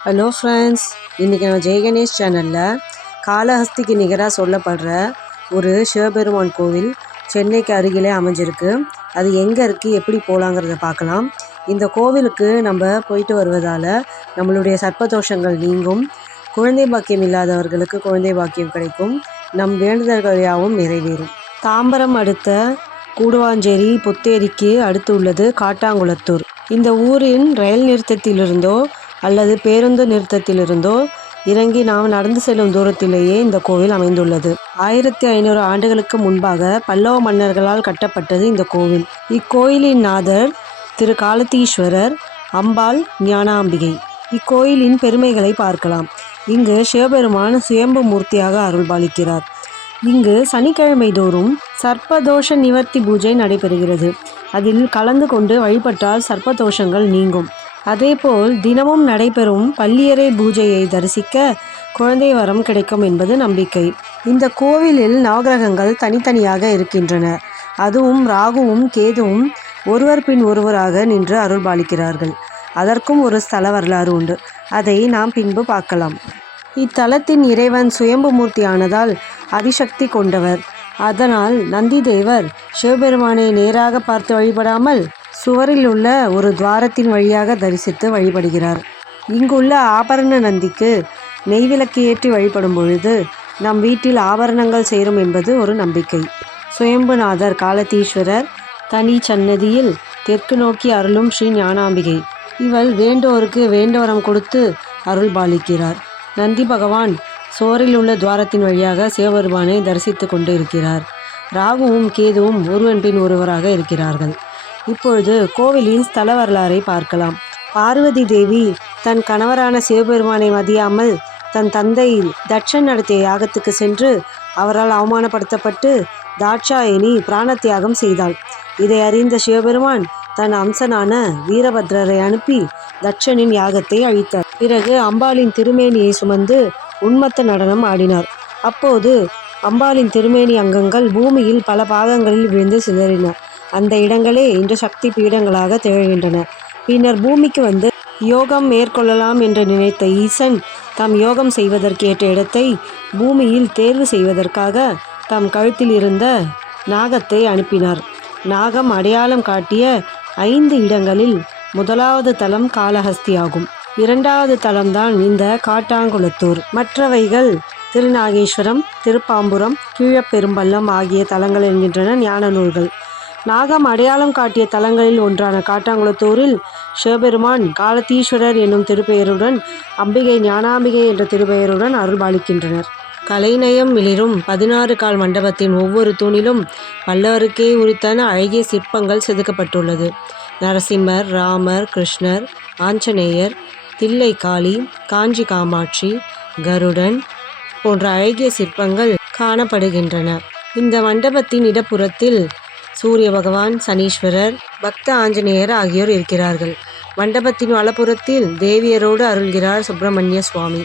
Hello friends இன்றைக்கி நம்ம ஜெயகணேஷ் சேனலில் காளஹஸ்திக்கு நிகராக சொல்லப்படுற ஒரு சிவபெருமான் கோவில் சென்னைக்கு அருகிலே அமைஞ்சிருக்கு. அது எங்கே இருக்குது எப்படி போகலாங்கிறத பார்க்கலாம். இந்த கோவிலுக்கு நம்ம போயிட்டு வருவதால் நம்மளுடைய சர்ப்பதோஷங்கள் நீங்கும். குழந்தை பாக்கியம் இல்லாதவர்களுக்கு குழந்தை பாக்கியம் கிடைக்கும். நம் வேண்டுதல்கள் யாவும் நிறைவேறும். தாம்பரம் அடுத்த கூடுவாஞ்சேரி புத்தேரிக்கு அடுத்து உள்ளது காட்டாங்குளத்தூர். இந்த ஊரின் ரயில் நிறுத்தத்திலிருந்தோ அல்லது பேருந்து நிறுத்தத்திலிருந்தோ இறங்கி நாம் நடந்து செல்லும் தூரத்திலேயே இந்த கோவில் அமைந்துள்ளது. ஆயிரத்தி ஐநூறு ஆண்டுகளுக்கு முன்பாக பல்லவ மன்னர்களால் கட்டப்பட்டது இந்த கோவில். இக்கோயிலின் நாதர் திரு காலத்தீஸ்வரர் அம்பாள் ஞானாம்பிகை. இக்கோயிலின் பெருமைகளை பார்க்கலாம். இங்கு சிவபெருமான் சுயம்பு மூர்த்தியாக அருள்பாலிக்கிறார். இங்கு சனிக்கிழமை தோறும் சர்ப்பதோஷ நிவர்த்தி பூஜை நடைபெறுகிறது. அதில் கலந்து கொண்டு வழிபட்டால் சர்ப்பதோஷங்கள் நீங்கும். அதேபோல் தினமும் நடைபெறும் பள்ளியறை பூஜையை தரிசிக்க குழந்தை வரம் கிடைக்கும் என்பது நம்பிக்கை. இந்த கோவிலில் நவகிரகங்கள் தனித்தனியாக இருக்கின்றன. அதுவும் ராகுவும் கேதுவும் ஒருவர் பின் ஒருவராக நின்று அருள்பாலிக்கிறார்கள். அதற்கும் ஒரு ஸ்தல வரலாறு உண்டு. அதை நாம் பின்பு பார்க்கலாம். இத்தலத்தின் இறைவன் சுயம்பு மூர்த்தியானதால் அதிசக்தி கொண்டவர். அதனால் நந்தி தேவர் சிவபெருமானை நேராக பார்த்து வழிபடாமல் சுவரில் உள்ள ஒரு துவாரத்தின் வழியாக தரிசித்து வழிபடுகிறார். இங்குள்ள ஆபரண நந்திக்கு நெய்விளக்கு ஏற்றி வழிபடும் பொழுது நம் வீட்டில் ஆபரணங்கள் சேரும் என்பது ஒரு நம்பிக்கை. சுயம்புநாதர் காலத்தீஸ்வரர் தனி சன்னதியில் தெற்கு நோக்கி அருளும் ஸ்ரீ ஞானாம்பிகை. இவள் வேண்டோருக்கு வேண்டவரம் கொடுத்து அருள் பாலிக்கிறார். நந்தி பகவான் சோரில் உள்ள துவாரத்தின் வழியாக சிவபெருமானை தரிசித்து கொண்டு இருக்கிறார் ராகுவும் கேதுவும் ஒருவன் பின் ஒருவராக இருக்கிறார்கள். இப்பொழுது கோவிலின் ஸ்தல வரலாறை பார்க்கலாம். பார்வதி தேவி தன் கணவரான சிவபெருமானை மதியாமல் தன் தந்தை தட்சன் நடத்திய யாகத்துக்கு சென்று அவரால் அவமானப்படுத்தப்பட்டு தாட்சாயணி பிராணத்தியாகம் செய்தாள். இதை அறிந்த சிவபெருமான் தன் அம்சனான வீரபத்ரரை அனுப்பி தட்சனின் யாகத்தை அழித்தார். பிறகு அம்பாளின் திருமேனியை சுமந்து உன்மத்த நடனம் ஆடினார். அப்போது அம்பாளின் திருமேனி அங்கங்கள் பூமியில் பல பாகங்களில் விழுந்து சிதறின. அந்த இடங்களே இன்று சக்தி பீடங்களாக திகழ்கின்றன. பின்னர் பூமிக்கு வந்து யோகம் மேற்கொள்ளலாம் என்று நினைத்த ஈசன் தாம் யோகம் செய்வதற்கேற்ற இடத்தை பூமியில் தேர்வு செய்வதற்காக தம் கழுத்தில் இருந்த நாகத்தை அனுப்பினார். நாகம் அடையாளம் காட்டிய ஐந்து இடங்களில் முதலாவது தலம் காலஹஸ்தி ஆகும். இரண்டாவது தலம்தான் இந்த காட்டாங்குளத்தூர். மற்றவைகள் திருநாகேஸ்வரம் திருப்பாம்புரம் கீழப்பெரும்பள்ளம் ஆகிய தலங்கள் என்கின்றன ஞான நூல்கள். நாகம் அடையாளம் காட்டிய தலங்களில் ஒன்றான காட்டாங்குளத்தூரில் சிவபெருமான் காலத்தீஸ்வரர் என்னும் திருப்பெயருடன் அம்பிகை ஞானாம்பிகை என்ற திருப்பெயருடன் அருள்பாலிக்கின்றனர். கலைநயம் மிளிரும் பதினாறு கால் மண்டபத்தின் ஒவ்வொரு தூணிலும் பல்லவருக்கே உரித்தான அழகிய சிற்பங்கள் செதுக்கப்பட்டுள்ளது. நரசிம்மர் ராமர் கிருஷ்ணர் ஆஞ்சநேயர் தில்லை காளி காஞ்சி காமாட்சி கருடன் போன்ற அழகிய சிற்பங்கள் காணப்படுகின்றன. இந்த மண்டபத்தின் இடப்புறத்தில் சூரிய பகவான் சனீஸ்வரர் பக்த ஆஞ்சநேயர் ஆகியோர் இருக்கிறார்கள். மண்டபத்தின் வலப்புறத்தில் தேவியரோடு அருள்கிறார் சுப்பிரமணிய சுவாமி.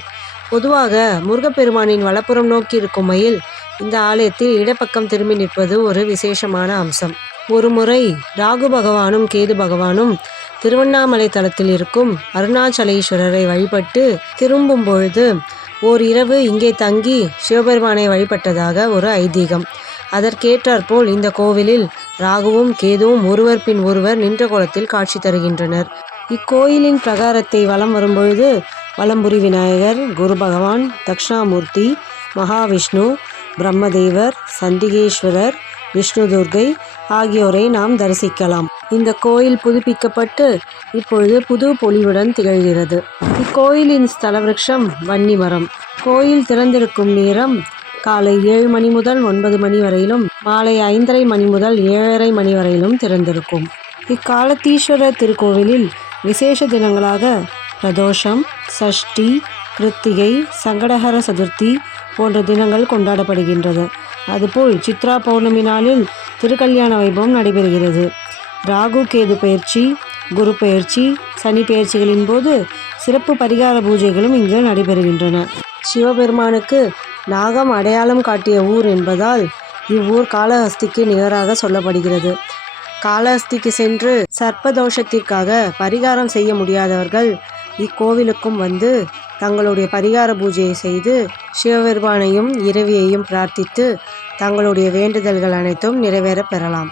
பொதுவாக முருகப்பெருமானின் வலப்புறம் நோக்கி இருக்கும் மயில் இந்த ஆலயத்தில் இடப்பக்கம் திரும்பி நிற்பது ஒரு விசேஷமான அம்சம். ஒருமுறை ராகு பகவானும் கேது பகவானும் திருவண்ணாமலை தலத்தில் இருக்கும் அருணாச்சலேஸ்வரரை வழிபட்டு திரும்பும் பொழுது ஓர் இரவு இங்கே தங்கி சிவபெருமானை வழிபட்டதாக ஒரு ஐதீகம். அதற்கேற்றாற்போல் இந்த கோவிலில் ராகுவும் கேதுவும் ஒருவர் பின் ஒருவர் நின்ற கோலத்தில் காட்சி தருகின்றனர். இக்கோயிலின் பிரகாரத்தை வலம் வரும்பொழுது வலம்புரி விநாயகர் குரு பகவான் தக்ஷணாமூர்த்தி மகாவிஷ்ணு பிரம்மதேவர் சண்டிகேஸ்வரர் விஷ்ணு துர்கை ஆகியோரை நாம் தரிசிக்கலாம். இந்த கோயில் புதுப்பிக்கப்பட்டு இப்பொழுது புது பொலிவுடன் திகழ்கிறது. இக்கோயிலின் ஸ்தல விருட்சம் வன்னி மரம். கோயில் திறந்திருக்கும் நேரம் காலை ஏழு மணி முதல் ஒன்பது மணி வரையிலும் மாலை ஐந்தரை மணி முதல் ஏழரை மணி வரையிலும் திறந்திருக்கும். இக்காலத்தீஸ்வரர் திருக்கோவிலில் விசேஷ தினங்களாக பிரதோஷம் சஷ்டி கிருத்திகை சங்கடஹர சதுர்த்தி போன்ற தினங்கள் கொண்டாடப்படுகின்றது. அதுபோல் சித்ரா பௌர்ணமி நாளில் திருக்கல்யாண வைபவம் நடைபெறுகிறது. ராகு கேது பயிற்சி குரு பயிற்சி சனி பயிற்சிகளின் போது சிறப்பு பரிகார பூஜைகளும் இங்கு நடைபெறுகின்றன. சிவபெருமானுக்கு நாகம் அடையாளம் காட்டிய ஊர் என்பதால் இவ்வூர் காளஹஸ்திக்கு நிகராக சொல்லப்படுகிறது. காளஹஸ்திக்கு சென்று சர்ப்பதோஷத்திற்காக பரிகாரம் செய்ய முடியாதவர்கள் இக்கோவிலுக்கும் வந்து தங்களுடைய பரிகார பூஜையை செய்து சிவபெருமானையும் இரவியையும் பிரார்த்தித்து தங்களுடைய வேண்டுதல்கள் அனைத்தும் நிறைவேற பெறலாம்.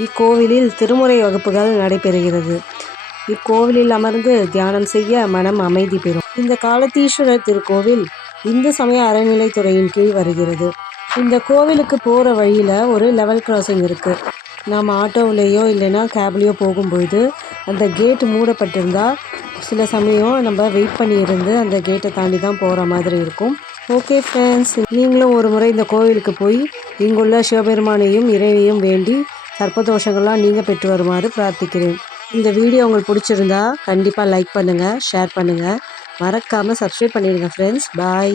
இக்கோவிலில் திருமுறை வகுப்புகள் நடைபெறுகிறது. இக்கோவிலில் அமர்ந்து தியானம் செய்ய மனம் அமைதி பெறும். இந்த காலத்தீஸ்வரர் திருக்கோவில் இந்து சமய அறநிலைத்துறையின் கீழ் வருகிறது. இந்த கோவிலுக்கு போகிற வழியில் ஒரு லெவல் கிராசிங் இருக்குது நாம் ஆட்டோவிலேயோ இல்லைன்னா கேப்லேயோ போகும்பொழுது அந்த கேட் மூடப்பட்டிருந்தா சில சமயம் நம்ம வெயிட் பண்ணியிருந்து அந்த கேட்டை தாண்டி தான் போகிற மாதிரி இருக்கும். ஓகே ஃப்ரெண்ட்ஸ் நீங்களும் ஒரு முறை இந்த கோவிலுக்கு போய் இங்குள்ள சிவபெருமானையும் இறைவையும் வேண்டி சர்ப்பதோஷங்கள்லாம் நீங்கள் பெற்று வருமாறு பிரார்த்திக்கிறேன். இந்த வீடியோ உங்களுக்கு பிடிச்சிருந்தா கண்டிப்பாக லைக் பண்ணுங்கள் ஷேர் பண்ணுங்கள் மறக்காமல் சப்ஸ்கிரைப் பண்ணிடுங்க ஃப்ரெண்ட்ஸ் பாய்